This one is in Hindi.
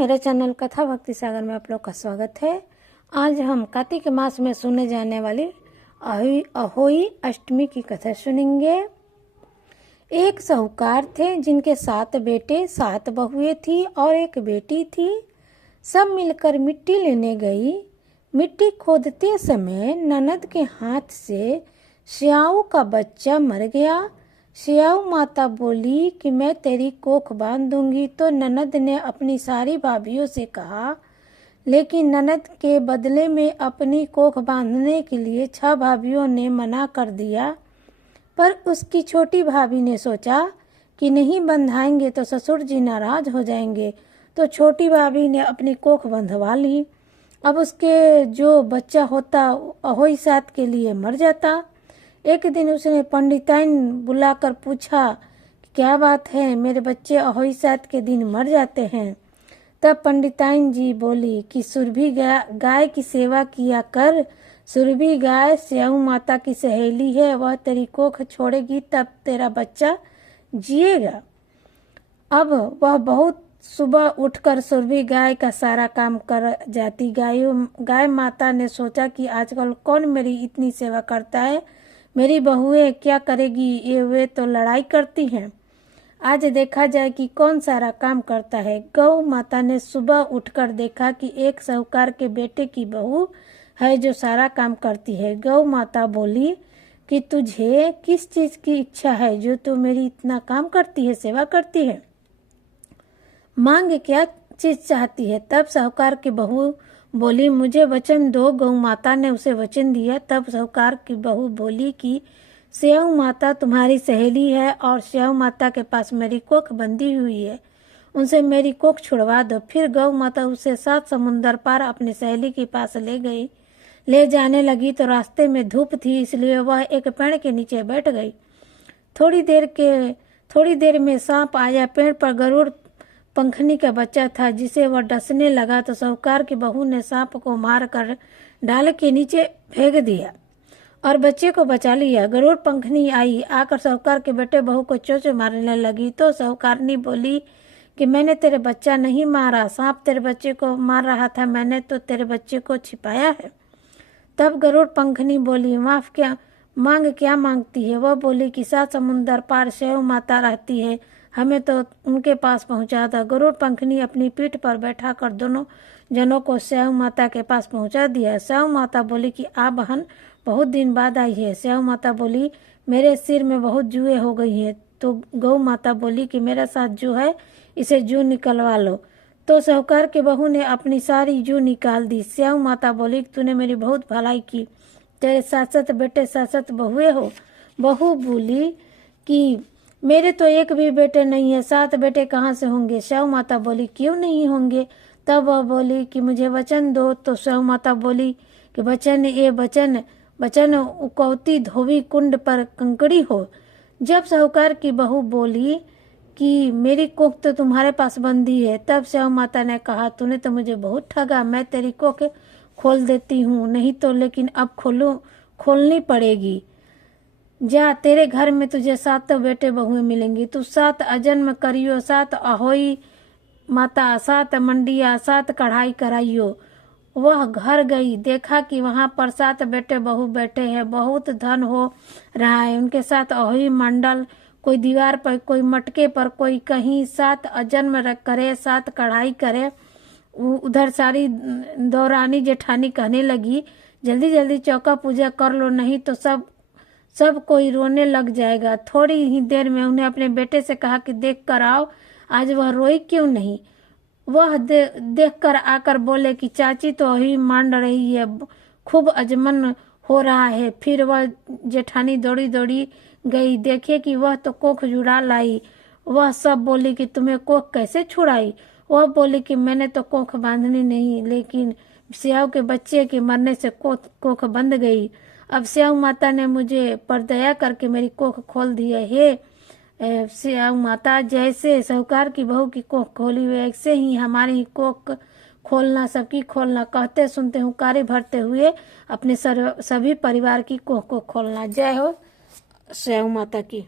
मेरे चैनल कथा भक्ति सागर में आप लोग का स्वागत है। आज हम कार्तिक मास में सुने जाने वाली अहोई अष्टमी की कथा सुनेंगे। एक साहूकार थे जिनके 7 बेटे 7 बहुएं थी और एक बेटी थी। सब मिलकर मिट्टी लेने गई। मिट्टी खोदते समय ननद के हाथ से स्याऊ का बच्चा मर गया। स्याऊ माता बोली कि मैं तेरी कोख बांध दूंगी, तो ननद ने अपनी सारी भाभियों से कहा, लेकिन ननद के बदले में अपनी कोख बांधने के लिए 6 भाभियों ने मना कर दिया। पर उसकी छोटी भाभी ने सोचा कि नहीं बंधाएंगे तो ससुर जी नाराज हो जाएंगे, तो छोटी भाभी ने अपनी कोख बंधवा ली। अब उसके जो बच्चा होता अहोई सात के लिए मर जाता। एक दिन उसने पंडिताइन बुलाकर पूछा, क्या बात है, मेरे बच्चे अहोई सात के दिन मर जाते हैं। तब पंडिताइन जी बोली कि सुरभि गाय की सेवा किया कर। सुरभि गाय स्याऊ माता की सहेली है, वह तेरी कोख छोड़ेगी तब तेरा बच्चा जिएगा। अब वह बहुत सुबह उठकर सुरभि गाय का सारा काम कर जाती। गाय माता ने सोचा कि आजकल कौन मेरी इतनी सेवा करता है, मेरी बहुएं क्या करेगी, ये वे तो लड़ाई करती हैं। आज देखा जाए कि कौन सारा काम करता है। गौ माता ने सुबह उठकर देखा कि एक साहूकार के बेटे की बहू है जो सारा काम करती है। गौ माता बोली कि तुझे किस चीज की इच्छा है जो तू मेरी इतना काम करती है, सेवा करती है, मांग क्या चीज चाहती है। तब साहूकार की बहू बोली, मुझे वचन दो। गौ माता ने उसे वचन दिया। तब साहूकार की बहू बोली कि स्याऊ माता तुम्हारी सहेली है और स्याऊ माता के पास मेरी कोख बंधी हुई है, उनसे मेरी कोख छुड़वा दो। फिर गौ माता उसे 7 समुंदर पार अपनी सहेली के पास ले गई। ले जाने लगी तो रास्ते में धूप थी, इसलिए वह एक पेड़ के नीचे बैठ गई। थोड़ी देर में सांप आया। पेड़ पर गरुड़ पंखनी का बच्चा था जिसे वह डसने लगा, तो साहूकार की बहू ने सांप को मारकर डाल के नीचे फेंक दिया और बच्चे को बचा लिया। गरुड़ पंखनी आई, आकर साहूकार के बेटे बहू को चोंच मारने लगी, तो साहूकारनी बोली कि मैंने तेरे बच्चा नहीं मारा, सांप तेरे बच्चे को मार रहा था, मैंने तो तेरे बच्चे को छिपाया है। तब गरुड़ पंखनी बोली, मांग क्या मांगती है। वह बोली कि 7 समुंदर पार स्याऊ माता रहती है, हमें तो उनके पास पहुंचा दो। गरुड़ पंखनी अपनी पीठ पर बैठाकर दोनों जनों को स्याऊ माता के पास पहुंचा दिया। स्याऊ माता बोली कि आ बहन, बहुत दिन बाद आई है। स्याऊ माता बोली, मेरे सिर में बहुत जुएं हो गई हैं। तो गौ माता बोली कि मेरा साथ जू है, इसे जू निकलवा लो। तो साहूकार के बहू ने अपनी सारी जू निकाल दी। स्याऊ माता बोली, तूने मेरी बहुत भलाई की, तेरे 7 बेटे 7 बहुएं हो। बहू बोली कि मेरे तो एक भी बेटे नहीं है, 7 बेटे कहाँ से होंगे। स्याऊ माता बोली, क्यों नहीं होंगे। तब वह बोली कि मुझे वचन दो। तो स्याऊ माता बोली कि वचन उकौती धोबी कुंड पर कंकड़ी हो। जब साहूकार की बहू बोली कि मेरी कोख तो तुम्हारे पास बंधी है, तब स्याऊ माता ने कहा, तूने तो मुझे बहुत ठगा, मैं तेरी कोख खोल देती हूँ, नहीं तो लेकिन अब खोलनी पड़ेगी। जा, तेरे घर में तुझे 7 बेटे बहुएं मिलेंगी। तू 7 अजन्म करियो, 7 अहोई माता, 7 मंडिया, 7 कढ़ाई कराइयो। वह घर गई, देखा कि वहां पर 7 बेटे बहू बैठे हैं, बहुत धन हो रहा है। उनके साथ अहोई मंडल, कोई दीवार पर, कोई मटके पर, कोई कहीं 7 अजन्म करे, 7 कढ़ाई करे। उधर सारी दौरानी जेठानी कहने लगी, जल्दी जल्दी चौका पूजा कर लो, नहीं तो सब कोई रोने लग जाएगा। थोड़ी ही देर में उन्हें अपने बेटे से कहा कि देख कर आओ, आज वह रोई क्यों नहीं। वह देख कर आकर बोले कि चाची तो अभी मांड रही है, खूब अजमन हो रहा है। फिर वह जेठानी दौड़ी दौड़ी गई, देखे कि वह तो कोख जुड़ा लाई। वह सब बोली कि तुम्हें कोख कैसे छुड़ाई। वह बोली कि मैंने तो कोख बांधनी नहीं, लेकिन स्याऊ के बच्चे के मरने से कोख बंध गई। अब स्याऊ माता ने मुझे पर दया करके मेरी कोख खोल दी है। हे स्याऊ माता, जैसे साहूकार की बहू की कोख खोली हुई, ऐसे ही हमारी कोख खोलना, सबकी खोलना। कहते सुनते हुंकारे भरते हुए अपने सभी परिवार की कोख को खोलना। जय हो स्याऊ माता की।